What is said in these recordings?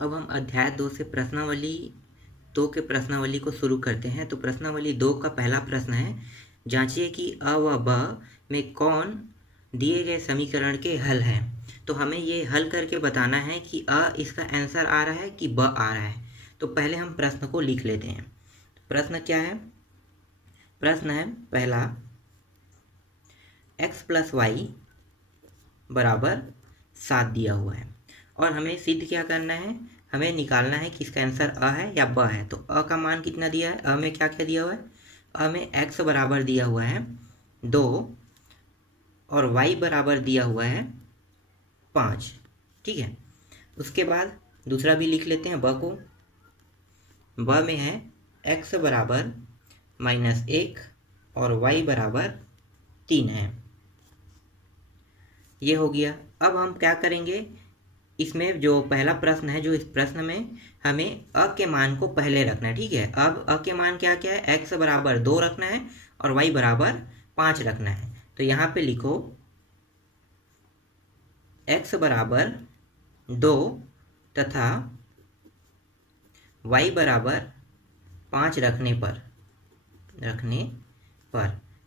अब हम अध्याय 2 से प्रश्नावली 2 के प्रश्नावली को शुरू करते हैं। तो प्रश्नावली 2 का पहला प्रश्न है, जांचिए कि अ व ब में कौन दिए गए समीकरण के हल हैं। तो हमें ये हल करके बताना है कि अ इसका आंसर आ रहा है कि ब आ रहा है। तो पहले हम प्रश्न को लिख लेते हैं। प्रश्न क्या है? प्रश्न है पहला, x + y बराबर 7 दिया हुआ है और हमें सिद्ध क्या करना है, हमें निकालना है कि इसका आंसर अ है या ब है। तो अ का मान कितना दिया है? अ में क्या क्या दिया हुआ है? अ में x बराबर दिया हुआ है 2 और y बराबर दिया हुआ है 5। ठीक है, उसके बाद दूसरा भी लिख लेते हैं ब को। ब में है x बराबर -1 और y बराबर 3 है। ये हो गया। अब हम क्या करेंगे, इसमें जो पहला प्रश्न है, जो इस प्रश्न में हमें अ के मान को पहले रखना है। ठीक है, अब अ के मान क्या क्या है? x बराबर 2 रखना है और y बराबर 5 रखना है। तो यहाँ पे लिखो x बराबर 2 तथा y बराबर 5 रखने पर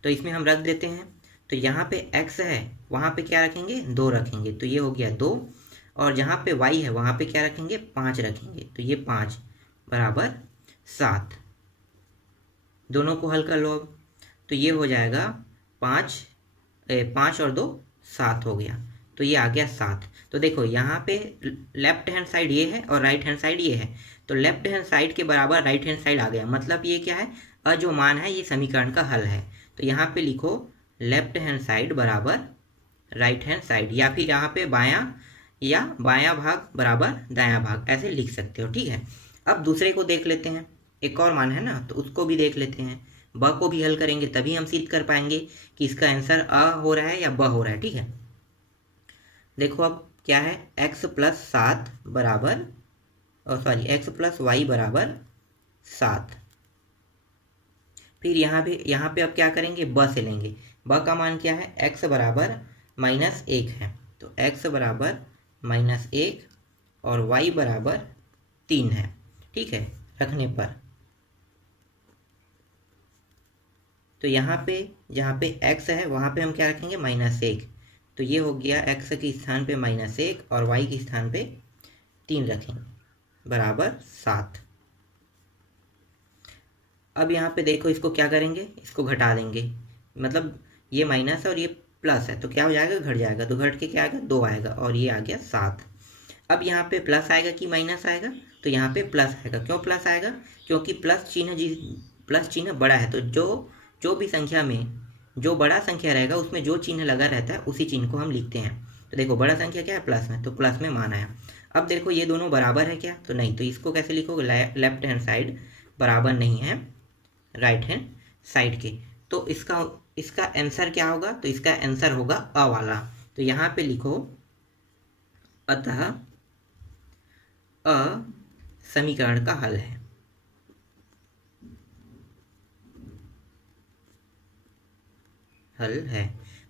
तो इसमें हम रख देते हैं। तो यहाँ पे x है, वहाँ पे क्या रखेंगे? 2 रखेंगे, तो ये हो गया 2। और जहाँ पे y है वहाँ पे क्या रखेंगे? 5 रखेंगे, तो ये 5 बराबर 7। दोनों को हल कर लो अब। तो ये हो जाएगा 5 और 2 7 हो गया, तो ये आ गया 7। तो देखो यहाँ पे लेफ्ट हैंड साइड ये है और राइट हैंड साइड ये है, तो लेफ्ट हैंड साइड के बराबर राइट हैंड साइड आ गया। मतलब ये क्या है? अ जो मान है ये समीकरण का हल है। तो यहाँ पे लिखो लेफ्ट हैंड साइड बराबर राइट हैंड साइड, या फिर यहाँ पे बायां भाग बराबर दायां भाग, ऐसे लिख सकते हो। ठीक है, अब दूसरे को देख लेते हैं। एक और मान है ना, तो उसको भी देख लेते हैं। ब को भी हल करेंगे तभी हम सिद्ध कर पाएंगे कि इसका आंसर अ हो रहा है या ब हो रहा है। ठीक है, देखो अब क्या है, x + 7 बराबर x + y बराबर 7। फिर यहाँ पे अब क्या करेंगे? ब से लेंगे। ब का मान क्या है? x बराबर -1 है, तो x बराबर -1 और y बराबर 3 है। ठीक है, रखने पर तो यहाँ पे जहाँ पे x है वहाँ पे हम क्या रखेंगे? -1। तो ये हो गया x के स्थान पे -1 और y के स्थान पे 3 रखेंगे बराबर 7। अब यहाँ पे देखो, इसको क्या करेंगे? इसको घटा देंगे। मतलब ये माइनस है और ये प्लस है, तो क्या हो जाएगा? घट जाएगा, तो घट के क्या आएगा? 2 आएगा और ये आ गया 7। अब यहाँ पे प्लस आएगा कि माइनस आएगा? तो यहाँ पे प्लस आएगा। क्यों प्लस आएगा? क्योंकि प्लस चिन्ह बड़ा है, तो जो भी संख्या में जो बड़ा संख्या रहेगा उसमें जो चिन्ह लगा रहता है उसी चिन्ह को हम लिखते हैं। तो देखो बड़ा संख्या क्या है? प्लस में, तो प्लस में मान आया। अब देखो ये दोनों बराबर है क्या? तो नहीं, तो इसको कैसे लिखोगे? लेफ्ट हैंड साइड बराबर नहीं है राइट हैंड साइड के। तो इसका आंसर क्या होगा? तो इसका आंसर होगा अ वाला। तो यहाँ पे लिखो, अतः अ समीकरण का हल है।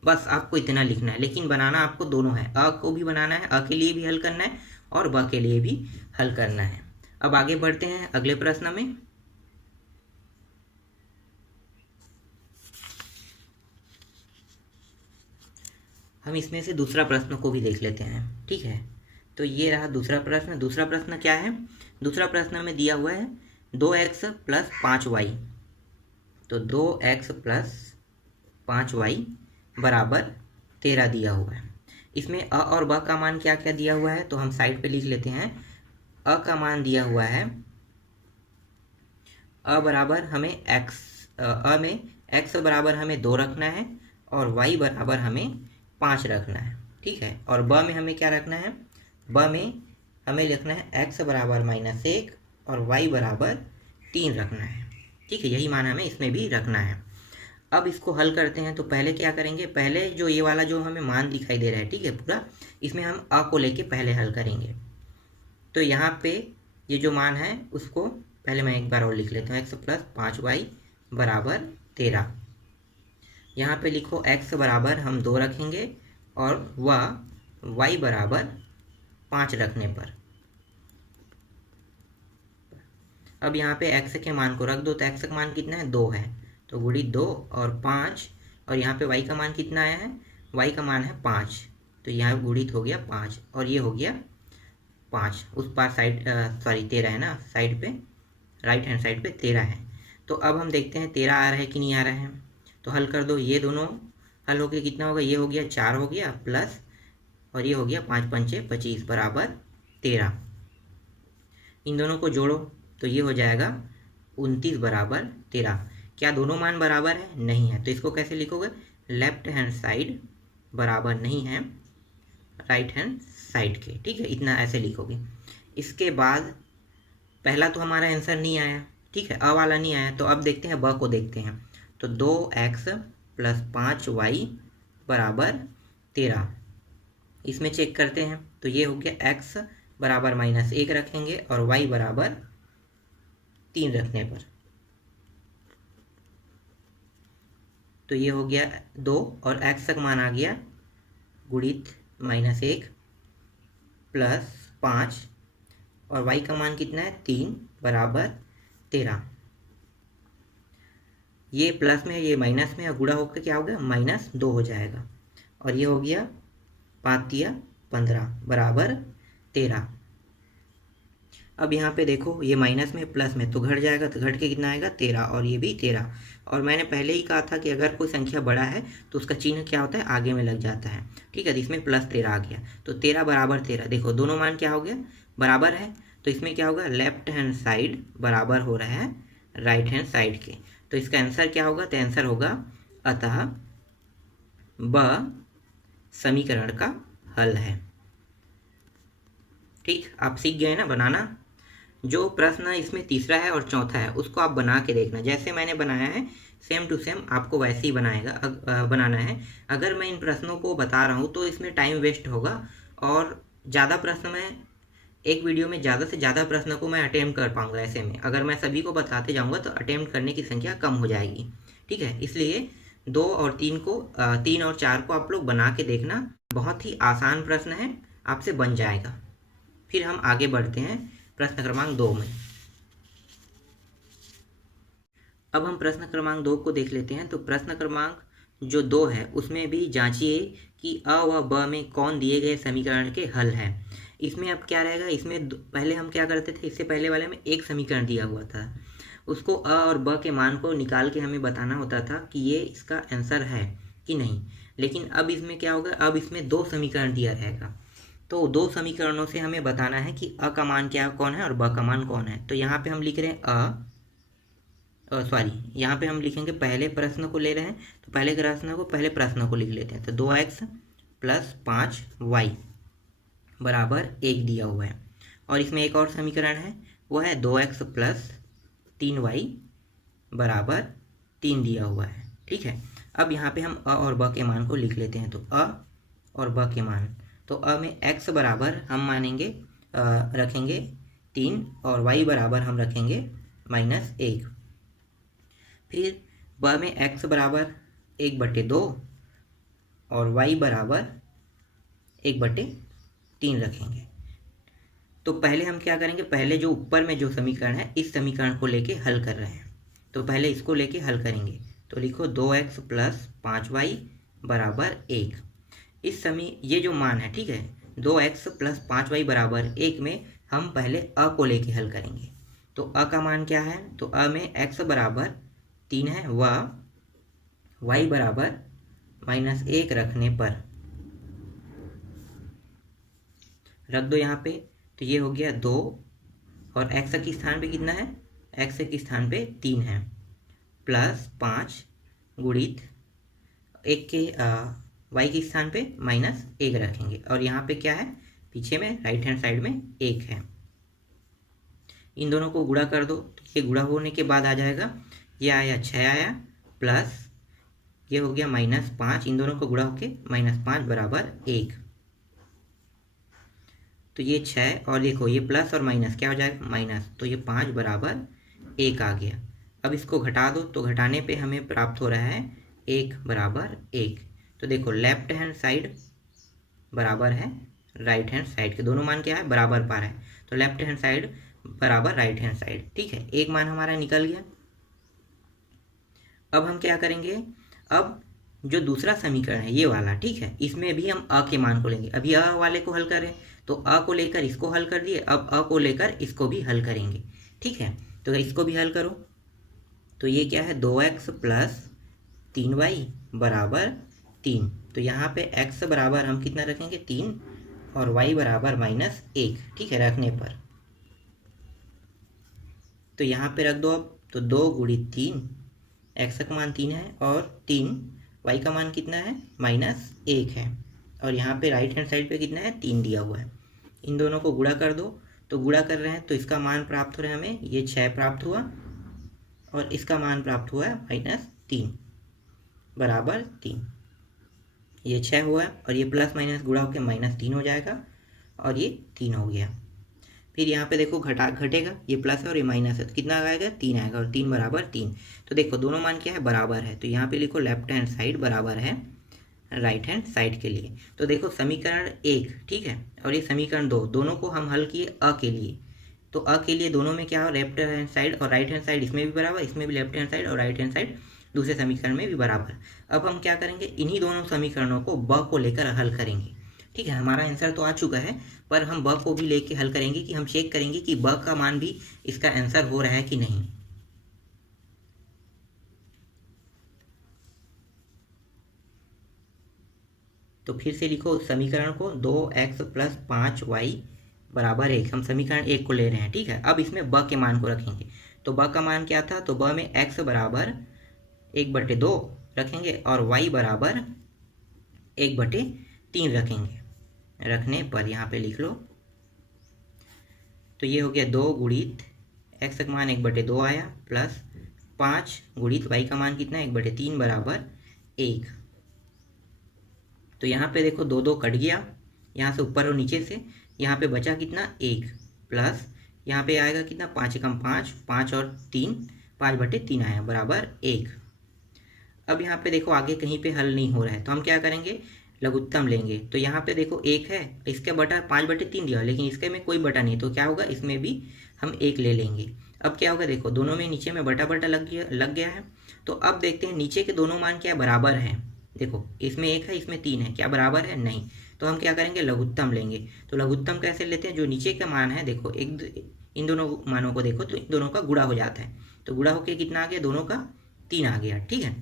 बस आपको इतना लिखना है, लेकिन बनाना आपको दोनों है। अ को भी बनाना है, अ के लिए भी हल करना है और ब के लिए भी हल करना है। अब आगे बढ़ते हैं अगले प्रश्न में। हम इसमें से दूसरा प्रश्न को भी देख लेते हैं। ठीक है, तो ये रहा दूसरा प्रश्न। दूसरा प्रश्न क्या है? दूसरा प्रश्न में दिया हुआ है 2x + 5y। तो 2x + 5y बराबर 13 दिया हुआ है। इसमें अ और ब का मान क्या क्या दिया हुआ है? तो हम साइड पे लिख लेते हैं। अ का मान दिया हुआ है, अ बराबर हमें अ में x बराबर हमें 2 रखना है और y बराबर हमें 5 रखना है। ठीक है, और ब में हमें क्या रखना है? ब में हमें लिखना है x बराबर -1 और y बराबर 3 रखना है। ठीक है, यही मान हमें इसमें भी रखना है। अब इसको हल करते हैं। तो पहले क्या करेंगे? पहले जो ये वाला जो हमें मान दिखाई दे रहा है, ठीक है, पूरा, इसमें हम अ को लेके पहले हल करेंगे। तो यहाँ पे ये जो मान है उसको पहले मैं एक बार और लिख लेता हूँ। x + 5y बराबर 13। यहाँ पे लिखो x बराबर हम 2 रखेंगे और y बराबर 5 रखने पर अब यहाँ पे x के मान को रख दो, तो x का मान कितना है 2 है, तो गुणित 2 और 5, और यहाँ पे y का मान कितना आया है, y का मान है 5, तो यहाँ गुणित हो गया 5 और ये हो गया 5। उस पार साइड सॉरी 13 है ना, साइड पे राइट हैंड साइड पे 13 है। तो अब हम देखते हैं 13 आ रहा है कि नहीं आ रहा है, तो हल कर दो। ये दोनों हल हो गया, कितना होगा, ये हो गया 4 हो गया प्लस, और ये हो गया 5 पंचे 25 बराबर 13। इन दोनों को जोड़ो तो ये हो जाएगा 29 बराबर 13। क्या दोनों मान बराबर है? नहीं है, तो इसको कैसे लिखोगे, लेफ्ट हैंड साइड बराबर नहीं है राइट हैंड साइड के, ठीक है, इतना ऐसे लिखोगे। इसके बाद पहला तो हमारा आंसर नहीं आया, ठीक है, अ वाला नहीं आया, तो अब देखते हैं ब को देखते हैं। तो 2x प्लस 5y बराबर 13, इसमें चेक करते हैं। तो ये हो गया x बराबर -1 रखेंगे और y बराबर 3 रखने पर, तो ये हो गया 2 और x का मान आ गया गुणित -1 प्लस 5 और y का मान कितना है 3 बराबर 13। ये प्लस में ये माइनस में गुणा होकर क्या हो गया -2 हो जाएगा, और ये हो गया 5 या 15 बराबर 13। अब यहाँ पे देखो ये माइनस में प्लस में तो घट जाएगा, तो घट के कितना आएगा 13, और ये भी 13। और मैंने पहले ही कहा था कि अगर कोई संख्या बड़ा है तो उसका चिन्ह क्या होता है, आगे में लग जाता है, ठीक है। तो इसमें +13 आ गया, तो 13 बराबर 13। देखो दोनों मान क्या हो गया, बराबर है, तो इसमें क्या होगा, लेफ्ट हैंड साइड बराबर हो रहा है राइट हैंड साइड के। तो इसका आंसर क्या होगा, तो आंसर होगा अतः ब समीकरण का हल है। ठीक, आप सीख गए ना बनाना। जो प्रश्न इसमें तीसरा है और चौथा है उसको आप बना के देखना, जैसे मैंने बनाया है सेम टू सेम आपको वैसे ही बनाना है। अगर मैं इन प्रश्नों को बता रहा हूँ तो इसमें टाइम वेस्ट होगा, और ज़्यादा प्रश्न मैं एक वीडियो में ज़्यादा से ज़्यादा प्रश्नों को मैं अटेम्प्ट कर पाऊँगा। ऐसे में अगर मैं सभी को बताते जाऊँगा तो अटेम्प्ट करने की संख्या कम हो जाएगी, ठीक है। इसलिए 2 और 3 को 3 और 4 को आप लोग बना के देखना, बहुत ही आसान प्रश्न है, आपसे बन जाएगा। फिर हम आगे बढ़ते हैं प्रश्न क्रमांक 2 में। अब हम प्रश्न क्रमांक 2 को देख लेते हैं। तो प्रश्न क्रमांक जो 2 है उसमें भी जांचिए कि अ व ब में कौन दिए गए समीकरण के हल है। इसमें अब क्या रहेगा, इसमें पहले हम क्या करते थे, इससे पहले वाले में एक समीकरण दिया हुआ था, उसको अ और ब के मान को निकाल के हमें बताना होता था कि ये इसका आंसर है कि नहीं। लेकिन अब इसमें क्या होगा, अब इसमें 2 समीकरण दिया रहेगा, तो 2 समीकरणों से हमें बताना है कि अ का मान क्या कौन है और ब का मान कौन है। तो यहाँ पे हम लिख रहे हैं यहाँ पे हम लिखेंगे पहले प्रश्न को ले रहे हैं, तो पहले प्रश्न को लिख लेते हैं। तो 2x प्लस 5y बराबर 1 दिया हुआ है, और इसमें एक और समीकरण है वो है 2x प्लस 3y बराबर 3 दिया हुआ है, ठीक है। अब यहाँ पे हम अ और ब के मान को लिख लेते हैं। तो अ और ब के मान, तो अ में x बराबर हम मानेंगे रखेंगे 3 और y बराबर हम रखेंगे -1। फिर ब में x बराबर 1/2 और y बराबर 1/3 रखेंगे। तो पहले हम क्या करेंगे, पहले जो ऊपर में जो समीकरण है इस समीकरण को लेके हल कर रहे हैं, तो पहले इसको लेके हल करेंगे। तो लिखो 2x प्लस 5y बराबर 1। ये जो मान है, ठीक है, 2x प्लस 5y बराबर 1 में हम पहले अ को लेके हल करेंगे। तो अ का मान क्या है, तो अ में x बराबर 3 है व y बराबर -1 रखने पर रख दो यहाँ पे। तो ये हो गया 2 और x के स्थान पे कितना है, x के स्थान पे 3 है, प्लस 5 गुणित 1 के y के स्थान पे -1 रखेंगे, और यहाँ पे क्या है, पीछे में राइट हैंड साइड में 1 है। इन दोनों को गुणा कर दो, तो ये गुणा होने के बाद आ जाएगा, ये आया 6 आया, प्लस ये हो गया -5, इन दोनों को गुणा होके -5 बराबर 1। तो ये 6 और देखो ये प्लस और माइनस क्या हो जाएगा, माइनस, तो ये 5 बराबर 1 आ गया। अब इसको घटा दो, तो घटाने पे हमें प्राप्त हो रहा है 1 बराबर 1। तो देखो लेफ्ट हैंड साइड बराबर है राइट हैंड साइड के, दोनों मान क्या है, बराबर पा रहा है। तो लेफ्ट हैंड साइड बराबर राइट हैंड साइड। ठीक है, एक मान हमारा निकल गया। अब हम क्या करेंगे, अब जो दूसरा समीकरण है ये वाला, ठीक है, इसमें भी हम अ के मान को लेंगे। अभी अ वाले को हल करें तो अ को लेकर इसको हल कर दिए, अब अ को लेकर इसको भी हल करेंगे। ठीक है, तो इसको भी हल करो तो ये क्या है, 2x प्लस 3y बराबर 3। तो यहाँ पे x बराबर हम कितना रखेंगे, 3, और y बराबर -1। ठीक है, रखने पर तो यहाँ पे रख दो। अब तो 2 गुणित 3, x का मान 3 है, और 3 y का मान कितना है, -1 है, और यहाँ पे राइट हैंड साइड पे कितना है, 3 दिया हुआ है। इन दोनों को गुणा कर दो। तो गुणा कर रहे हैं तो इसका मान प्राप्त हो रहा है हमें, ये 6 प्राप्त हुआ, और इसका मान प्राप्त हुआ है -3 बराबर 3। ये 6 हुआ और ये प्लस माइनस गुणा होकर -3 हो जाएगा, और ये 3 हो गया। फिर यहाँ पे देखो घटेगा, ये प्लस है और ये माइनस है, तो कितना आएगा, 3 आएगा, और 3 बराबर 3। तो देखो दोनों मान क्या है, बराबर है। तो यहाँ पे लिखो लेफ्ट हैंड साइड बराबर है राइट हैंड साइड के लिए। तो देखो समीकरण 1, ठीक है, और ये समीकरण 2, दोनों को हम हल किए अ के लिए। तो अ के लिए दोनों में क्या हो, लेफ्ट हैंड साइड और राइट हैंड साइड, इसमें भी बराबर, इसमें भी लेफ्ट हैंड साइड और राइट हैंड साइड दूसरे समीकरण में भी बराबर। अब हम क्या करेंगे, इन्हीं दोनों समीकरणों को ब को लेकर हल करेंगे। ठीक है, हमारा आंसर तो आ चुका है, पर हम ब को भी लेके हल करेंगे कि हम चेक करेंगे कि ब का मान भी इसका आंसर हो रहा है कि नहीं। तो फिर से लिखो समीकरण को, 2x प्लस 5y बराबर 1। हम समीकरण 1 को ले रहे हैं। ठीक है, अब इसमें ब के मान को रखेंगे। तो ब का मान क्या था, तो ब में x बराबर 1/2 रखेंगे, और y बराबर 1/3 रखेंगे। रखने पर यहाँ पे लिख लो, तो ये हो गया 2 गुणित x का मान 1/2 आया, प्लस 5 गुणित y का मान कितना है, 1/3 बराबर 1। तो यहाँ पे देखो 2 2 कट गया, यहाँ से ऊपर और नीचे से, यहाँ पे बचा कितना, 1, प्लस यहाँ पे आएगा कितना, 5 एकम 5, 5 और 3, 5/3 आया बराबर 1। अब यहाँ पे देखो आगे कहीं पे हल नहीं हो रहा है, तो हम क्या करेंगे, लघुत्तम लेंगे। तो यहाँ पे देखो 1 है, इसका बटा 5/3 दिया, लेकिन इसके में कोई बटा नहीं, तो क्या होगा, इसमें भी हम 1 ले लेंगे। अब क्या होगा, देखो दोनों में नीचे में बटा बटा लग गया है। तो अब देखते हैं नीचे के दोनों मान क्या बराबर हैं। देखो इसमें 1 है, इसमें 3 है, क्या बराबर है, नहीं। तो हम क्या करेंगे, लघुत्तम लेंगे। तो लघुत्तम कैसे लेते हैं, जो नीचे का मान है, देखो इन दोनों मानों को देखो, तो इन दोनों का गुणा हो जाता है। तो गुणा होकर कितना आ गया, दोनों का 3 आ गया। ठीक है,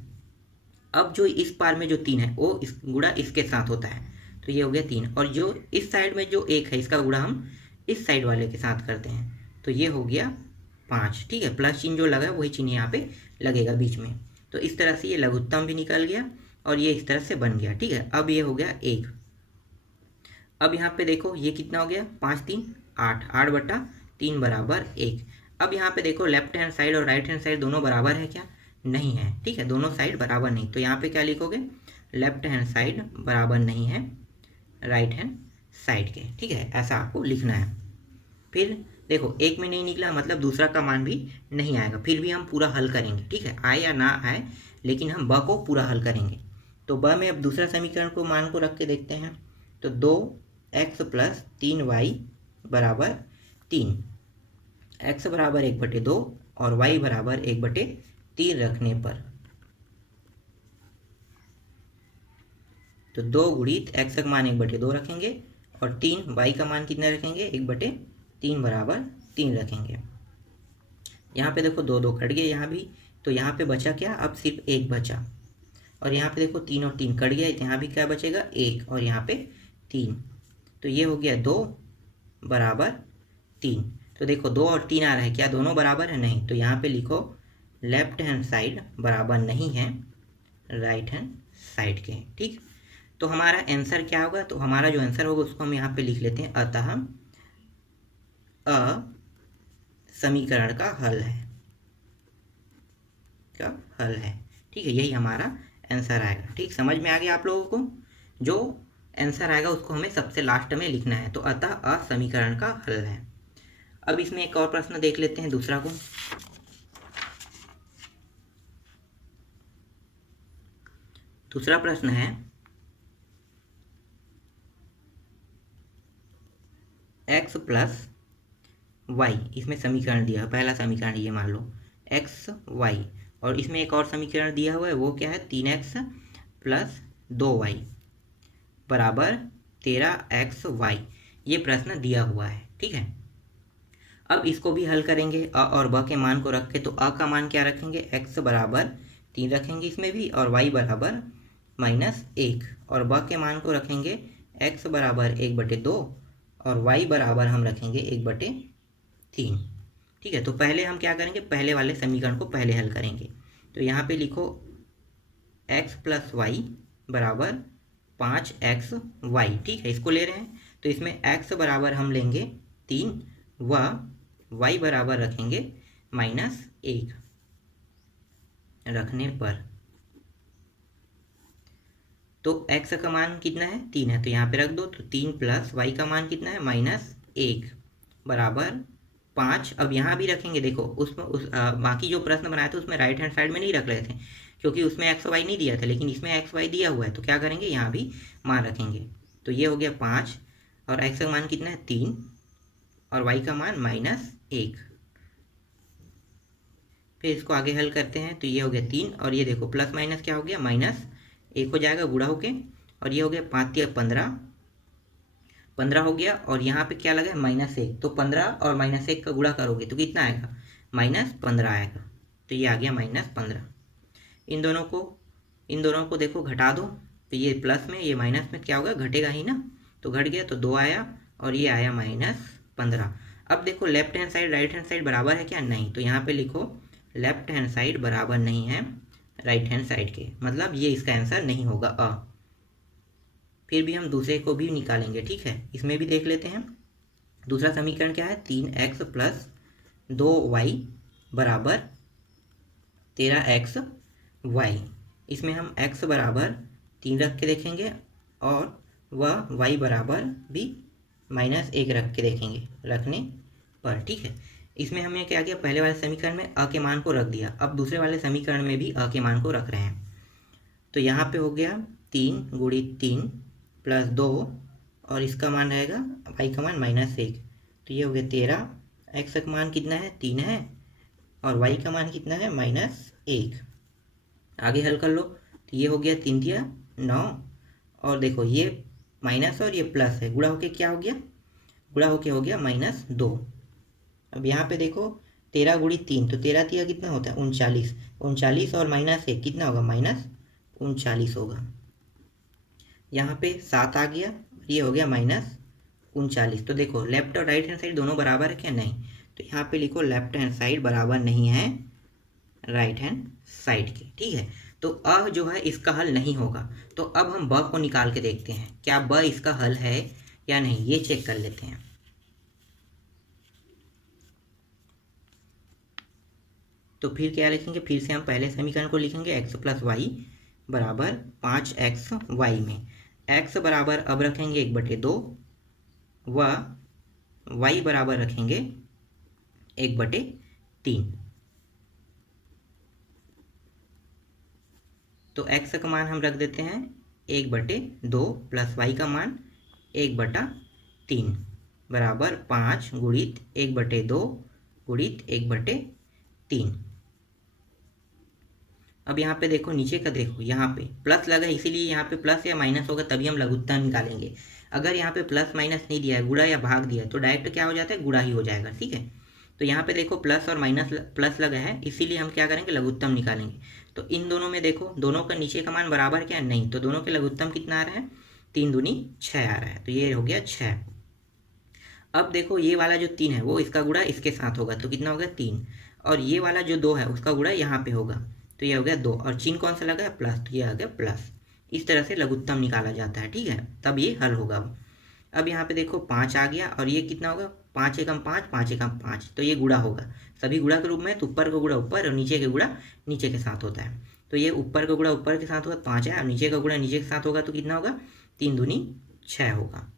अब जो इस पार में जो 3 है वो इस गुणा इसके साथ होता है, तो ये हो गया 3, और जो इस साइड में जो 1 है इसका गुणा हम इस साइड वाले के साथ करते हैं, तो ये हो गया 5। ठीक है, प्लस चिन्ह जो लगा है वही चिन्ह यहाँ पे लगेगा बीच में। तो इस तरह से ये लघुत्तम भी निकल गया, और ये इस तरह से बन गया। ठीक है, अब ये हो गया 1। अब यहाँ पे देखो ये कितना हो गया, 5 3 8, 8/3 बराबर 1। अब यहाँ पे देखो लेफ्ट हैंड साइड और राइट हैंड साइड दोनों बराबर है क्या, नहीं है। ठीक है, दोनों साइड बराबर नहीं, तो यहाँ पे क्या लिखोगे, लेफ्ट हैंड साइड बराबर नहीं है राइट हैंड साइड के। ठीक है, ऐसा आपको लिखना है। फिर देखो 1 में नहीं निकला, मतलब दूसरा का मान भी नहीं आएगा, फिर भी हम पूरा हल करेंगे। ठीक है, आए या ना आए, लेकिन हम ब को पूरा हल करेंगे। तो ब में अब दूसरा समीकरण को मान को रख के देखते हैं। तो 2x प्लस 3y बराबर 3, x बराबर 1/2 और y बराबर 1/3 रखने पर, तो 2 गुणित x का मान 1/2 रखेंगे, और 3 y का मान कितना रखेंगे, 1/3 बराबर 3 रखेंगे। यहाँ पे देखो 2 2 कट गए यहाँ भी, तो यहाँ पे बचा क्या, अब सिर्फ 1 बचा, और यहाँ पे देखो 3 और 3 कट गया, यहाँ भी क्या बचेगा, 1, और यहाँ पे 3। तो ये हो गया 2 बराबर 3। तो देखो 2 और 3 आ रहा है, क्या दोनों बराबर है, नहीं। तो यहाँ पे लिखो लेफ्ट हैंड साइड बराबर नहीं है राइट हैंड साइड के। ठीक, तो हमारा आंसर क्या होगा, तो हमारा जो आंसर होगा उसको हम यहाँ पे लिख लेते हैं, अतः अ समीकरण का हल है, का हल है। ठीक है, यही हमारा आंसर आएगा। ठीक, समझ में आ गया आप लोगों को, जो आंसर आएगा उसको हमें सबसे लास्ट में लिखना है। तो अतः अ समीकरण का हल है। अब इसमें एक और प्रश्न देख लेते हैं, दूसरा को। दूसरा प्रश्न है, x प्लस वाई, इसमें समीकरण दिया है, पहला समीकरण ये मान लो एक्स वाई, और इसमें एक और समीकरण दिया हुआ है, वो क्या है 3x प्लस 2y बराबर 13xy। ये प्रश्न दिया हुआ है, ठीक है। अब इसको भी हल करेंगे, अ और ब के मान को रख के। तो अ का मान क्या रखेंगे, x बराबर 3 रखेंगे इसमें भी, और y बराबर -1, और ब के मान को रखेंगे x बराबर 1/2 और y बराबर हम रखेंगे 1/3, ठीक है। तो पहले हम क्या करेंगे, पहले वाले समीकरण को पहले हल करेंगे। तो यहाँ पे लिखो x प्लस वाई बराबर 5xy, ठीक है, इसको ले रहे हैं। तो इसमें x बराबर हम लेंगे 3 व y बराबर रखेंगे -1 रखने पर। तो x का मान कितना है 3 है, तो यहाँ पे रख दो। तो 3 प्लस y का मान कितना है -1 बराबर 5। अब यहाँ भी रखेंगे, देखो उसमें बाकी जो प्रश्न बनाया था उसमें राइट हैंड साइड में नहीं रख रहे थे, क्योंकि उसमें एक्स वाई नहीं दिया था, लेकिन इसमें एक्स वाई दिया हुआ है। तो क्या करेंगे, यहाँ भी मान रखेंगे। तो ये हो गया 5, और एक्स का मान कितना है 3, और वाई का मान -1। फिर इसको आगे हल करते हैं। तो ये हो गया 3, और ये देखो प्लस माइनस क्या हो गया, -1 हो जाएगा गुणा होके, और ये हो गया 5 या 15 हो गया, और यहाँ पे क्या लगा है -1। तो 15 और -1 का गुणा करोगे तो कितना आएगा, -15 आएगा। तो ये आ गया -15। इन दोनों को देखो घटा दो, तो ये प्लस में ये माइनस में क्या होगा, घटेगा ही ना। तो घट गया, तो 2 आया, और ये आया -15। अब देखो left hand side right hand side बराबर है क्या, नहीं। तो यहाँ पे लिखो लेफ्ट हैंड साइड बराबर नहीं है राइट हैंड साइड के, मतलब ये इसका आंसर नहीं होगा अ। फिर भी हम दूसरे को भी निकालेंगे, ठीक है। इसमें भी देख लेते हैं। दूसरा समीकरण क्या है, 3x प्लस 2y बराबर 13xy। इसमें हम x बराबर 3 रख के देखेंगे, और वह y बराबर भी -1 रख के देखेंगे रखने पर, ठीक है। इसमें हमने क्या किया, पहले वाले समीकरण में अ के मान को रख दिया, अब दूसरे वाले समीकरण में भी अ के मान को रख रहे हैं। तो यहाँ पे हो गया 3 × 3 प्लस 2, और इसका मान रहेगा y का मान -1। तो ये हो गया 13, x का मान कितना है 3 है, और y का मान कितना है -1। आगे हल कर लो। तो ये हो गया 3 दिया 9, और देखो ये माइनस और ये प्लस है, गुणा होके क्या हो गया, गुणा होके हो गया -2। अब यहाँ पे देखो 13 × 3, तो 13 तिया कितना होता है 39, 39 और -1 कितना होगा, -39 होगा। यहाँ पे 7 आ गया, ये हो गया -39। तो देखो लेफ्ट और राइट हैंड साइड दोनों बराबर है क्या, नहीं। तो यहाँ पे लिखो लेफ्ट हैंड साइड बराबर नहीं है राइट हैंड साइड के, ठीक है। तो अ जो है इसका हल नहीं होगा। तो अब हम ब को निकाल के देखते हैं, क्या ब इसका हल है या नहीं, ये चेक कर लेते हैं। तो फिर क्या लिखेंगे, फिर से हम पहले समीकरण को लिखेंगे, x प्लस वाई बराबर 5xy में x बराबर अब रखेंगे 1/2 व y बराबर रखेंगे 1/3। तो x का मान हम रख देते हैं 1/2 प्लस y का मान 1/3 बराबर 5 × 1/2 × 1/3। अब यहाँ पे देखो नीचे का, देखो यहाँ पे प्लस लगा है, इसीलिए यहाँ पे प्लस या माइनस होगा तभी हम लघुत्तम निकालेंगे। अगर यहाँ पे प्लस माइनस नहीं दिया है, गुणा या भाग दिया है, तो डायरेक्ट क्या हो जाता है, गुणा ही हो जाएगा, ठीक है। तो यहाँ पे देखो प्लस और माइनस प्लस लगा है, इसीलिए हम क्या करेंगे, लघुत्तम निकालेंगे। तो इन दोनों में देखो दोनों का नीचे का मान बराबर क्या, नहीं। तो दोनों के लघुत्तम कितना आ रहा है, 3 दूनी 6 आ रहा है, तो ये हो गया 6। अब देखो ये वाला जो 3 है वो इसका गुणा इसके साथ होगा, तो कितना होगा 3, और ये वाला जो 2 है उसका गुणा यहाँ पे होगा, तो ये हो गया 2, और चिन्ह कौन सा लगा है, प्लस, तो ये आ गया प्लस। इस तरह से लघुत्तम निकाला जाता है, ठीक है, तब ये हल होगा। अब यहाँ पे देखो 5 आ गया, और ये कितना होगा, 5 एकम 5, 5 एकम 5, तो ये गुणा होगा सभी गुणा के रूप में। तो ऊपर का गुणा ऊपर और नीचे के गुणा नीचे के साथ होता है। तो ये ऊपर का गुणा ऊपर के साथ होगा 5 है, और नीचे का गुणा नीचे के साथ होगा, तो कितना होगा, 3 दूनी 6 होगा।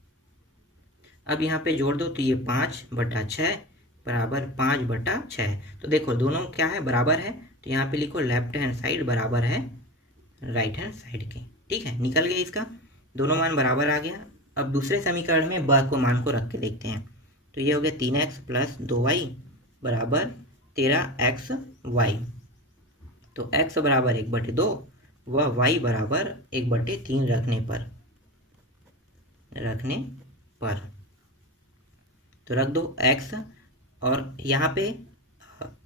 अब यहाँ पे जोड़ दो, तो ये 5/6 बराबर 5/6। तो देखो दोनों क्या है, बराबर है। तो यहाँ पे लिखो लेफ्ट हैंड साइड बराबर है राइट हैंड साइड के, ठीक है। निकल गया इसका, दोनों मान बराबर आ गया। अब दूसरे समीकरण में ब को मान को रख के देखते हैं। तो ये हो गया 3x प्लस 2y बराबर 13xy। तो x बराबर 1/2 व y बराबर 1/3 रखने पर तो रख दो x, और यहाँ पे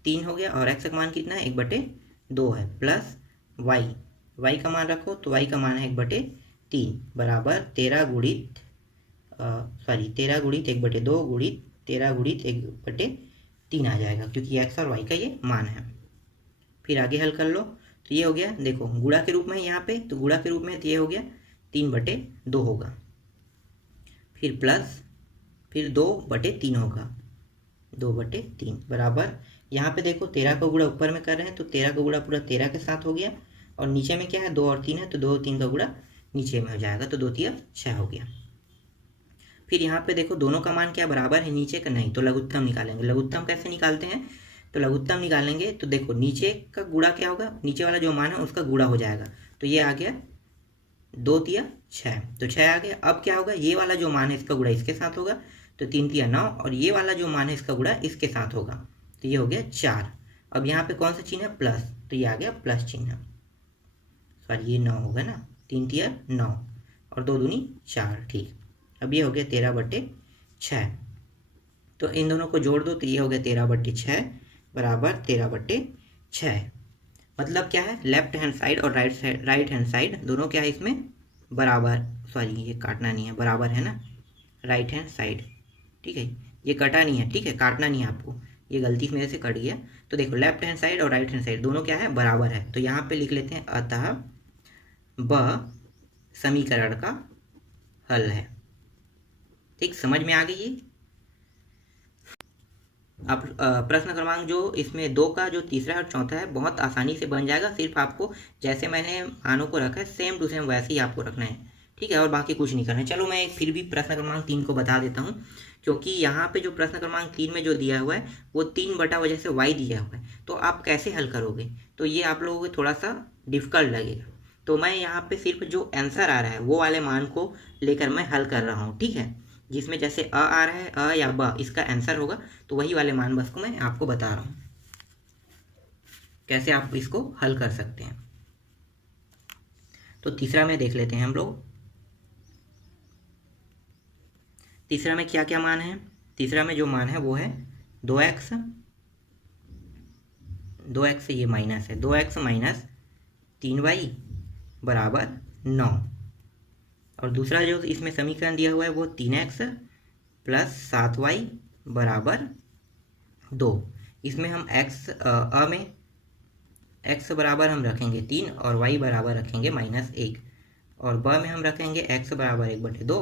3 हो गया और x का मान कितना है 1/2 है, प्लस y का मान रखो तो y का मान है 1/3 बराबर 13 गुणित 1/2 गुणित 13 गुणित 1/3 आ जाएगा, क्योंकि x और y का ये मान है। फिर आगे हल कर लो तो ये हो गया, देखो गुणा के रूप में यहाँ पे, तो गुणा के रूप में तो ये हो गया 3/2 होगा, फिर प्लस, फिर 2/3 होगा, 2/3 बराबर यहाँ पे देखो 13 का गुणा ऊपर में कर रहे हैं तो 13 का गुणा पूरा 13 के साथ हो गया, और नीचे में क्या है 2 और 3 है तो 2 और 3 का गुणा नीचे में हो जाएगा, तो 2 3 6 हो गया। फिर यहाँ पे देखो दोनों का मान क्या बराबर है, नीचे का नहीं, तो लघुत्तम निकालेंगे। लघुत्तम कैसे निकालते हैं, तो लघुत्तम निकालेंगे तो देखो नीचे का गुणा क्या होगा, नीचे वाला जो मान है उसका गुणा हो जाएगा, तो ये आ गया 2 3 6, तो 6 आ गया। अब क्या होगा, ये वाला जो मान है इसका गुणा इसके साथ होगा, तो 3 3 9, और ये वाला जो मान है इसका गुणा इसके साथ होगा, तो ये हो गया 4। अब यहाँ पे कौन सा चिन्ह है, प्लस, तो ये आ गया प्लस चिन्ह, सॉरी ये 9 होगा ना, 3 3 9 और 2 दूनी 4, ठीक। अब ये हो गया 13/6, तो इन दोनों को जोड़ दो तो ये हो गया 13/6 बराबर 13/6। मतलब क्या है, लेफ्ट हैंड साइड और राइट हैंड साइड दोनों क्या है इसमें बराबर, सॉरी ये काटना नहीं है, बराबर है ना, राइट हैंड साइड, ठीक है, ये कटा नहीं है, ठीक है, काटना नहीं है आपको, ये गलती मेरे से कट गया। तो देखो लेफ्ट हैंड साइड और राइट हैंड साइड दोनों क्या है बराबर है, तो यहाँ पे लिख लेते हैं अतः ब समीकरण का हल है। ठीक, समझ में आ गई ये। अब प्रश्न क्रमांक जो इसमें 2 का जो तीसरा और चौथा है बहुत आसानी से बन जाएगा, सिर्फ आपको जैसे मैंने मानों को रखा है सेम टू सेम वैसे ही आपको रखना है, ठीक है, और बाकी कुछ नहीं करना है। चलो मैं फिर भी प्रश्न क्रमांक 3 को बता देता हूँ, क्योंकि यहाँ पे जो प्रश्न क्रमांक 3 में जो दिया हुआ है वो 3/वजह से y दिया हुआ है, तो आप कैसे हल करोगे, तो ये आप लोगों को थोड़ा सा डिफिकल्ट लगेगा। तो मैं यहाँ पे सिर्फ जो आंसर आ रहा है वो वाले मान को लेकर मैं हल कर रहा हूँ, ठीक है, जिसमें जैसे अ आ रहा है, अ या ब इसका आंसर होगा, तो वही वाले मान बस को मैं आपको बता रहा हूँ कैसे आप इसको हल कर सकते हैं। तो तीसरा में देख लेते हैं हम लोग, तीसरा में क्या क्या मान है। तीसरा में जो मान है वो है 2x, ये माइनस है, 2x माइनस 3y बराबर 9, और दूसरा जो इसमें समीकरण दिया हुआ है वो 3x प्लस 7y बराबर 2। इसमें हम में x बराबर हम रखेंगे 3 और y बराबर रखेंगे -1, और ब में हम रखेंगे x बराबर 1/2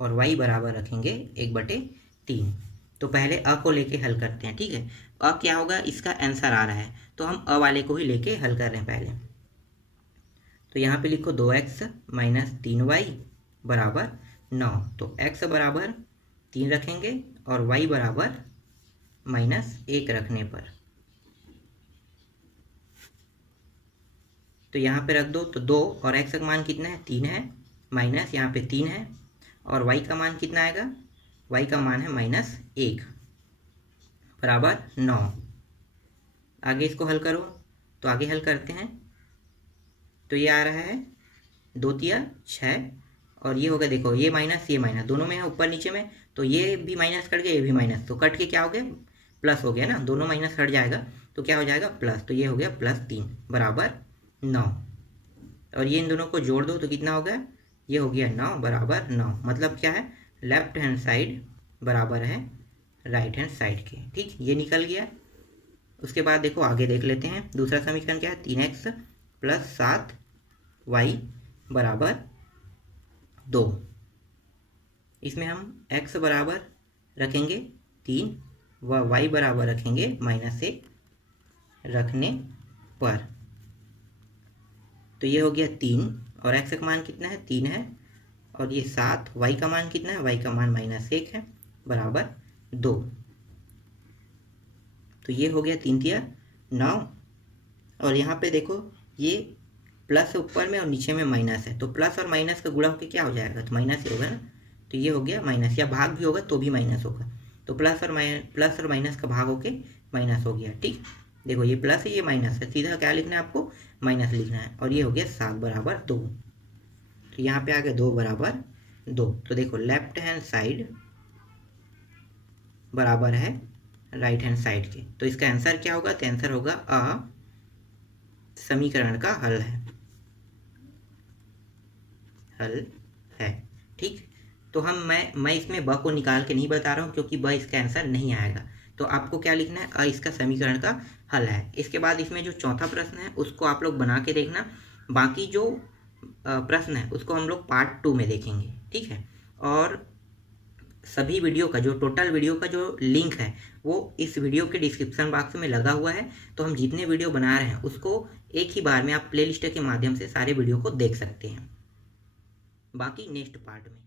और y बराबर रखेंगे 1/3। तो पहले अ को लेके हल करते हैं, ठीक है। अ क्या होगा, इसका आंसर आ रहा है तो हम अ वाले को ही लेके हल कर रहे हैं पहले। तो यहाँ पे लिखो 2x माइनस 3y बराबर 9, तो x बराबर 3 रखेंगे और y बराबर -1 रखने पर, तो यहाँ पे रख दो, तो 2 और x का मान कितना है 3 है, माइनस यहाँ पे 3 है, और y का मान कितना आएगा, y का मान है -1 बराबर 9। आगे इसको हल करो, तो आगे हल करते हैं, तो ये आ रहा है 2 3 6, और ये होगा, देखो ये माइनस दोनों में है ऊपर नीचे में, तो ये भी माइनस कट गया, ये भी माइनस, तो कट के क्या हो गया प्लस हो गया ना, दोनों माइनस हट जाएगा तो क्या हो जाएगा प्लस, तो ये हो गया +3 बराबर 9, और ये इन दोनों को जोड़ दो तो कितना हो गया, ये हो गया 9 बराबर 9। मतलब क्या है, लेफ्ट हैंड साइड बराबर है राइट हैंड साइड के, ठीक, ये निकल गया। उसके बाद देखो आगे देख लेते हैं, दूसरा समीकरण क्या है, 3x प्लस 7y बराबर 2। इसमें हम x बराबर रखेंगे 3 व y बराबर रखेंगे -1 रखने पर, तो ये हो गया 3, और x का मान कितना है 3 है, और ये 7, y का मान कितना है, y का मान -1 है बराबर 2। तो ये हो गया 3 3 9, और यहाँ पे देखो ये प्लस ऊपर में और नीचे में माइनस है, तो प्लस और माइनस का गुणा होकर क्या हो जाएगा, तो माइनस ही होगा ना, तो ये हो गया माइनस, या भाग भी होगा तो भी माइनस होगा, तो प्लस और माइनस का भाग होके माइनस हो गया। ठीक, देखो ये प्लस है ये माइनस है, सीधा क्या लिखना है आपको, माइनस लिखना है। और ये हो गया 7 बराबर 2। तो यहाँ पे आ गया 2 बराबर 2। तो देखो लेफ्ट हैंड साइड बराबर है राइट हैंड साइड के, तो इसका आंसर क्या होगा, तो आंसर होगा अ समीकरण का हल है। ठीक, तो मैं इसमें ब को निकाल के नहीं बता रहा हूँ क्योंकि ब इसका आंसर नहीं आएगा। तो आपको क्या लिखना है, अ इसका समीकरण का हल है। इसके बाद इसमें जो चौथा प्रश्न है उसको आप लोग बना के देखना, बाकी जो प्रश्न है उसको हम लोग पार्ट 2 में देखेंगे। ठीक है, और सभी वीडियो का जो टोटल वीडियो का जो लिंक है वो इस वीडियो के डिस्क्रिप्शन बॉक्स में लगा हुआ है। तो हम जितने वीडियो बना रहे हैं उसको एक ही बार में आप प्लेलिस्ट के माध्यम से सारे वीडियो को देख सकते हैं, बाकी नेक्स्ट पार्ट में।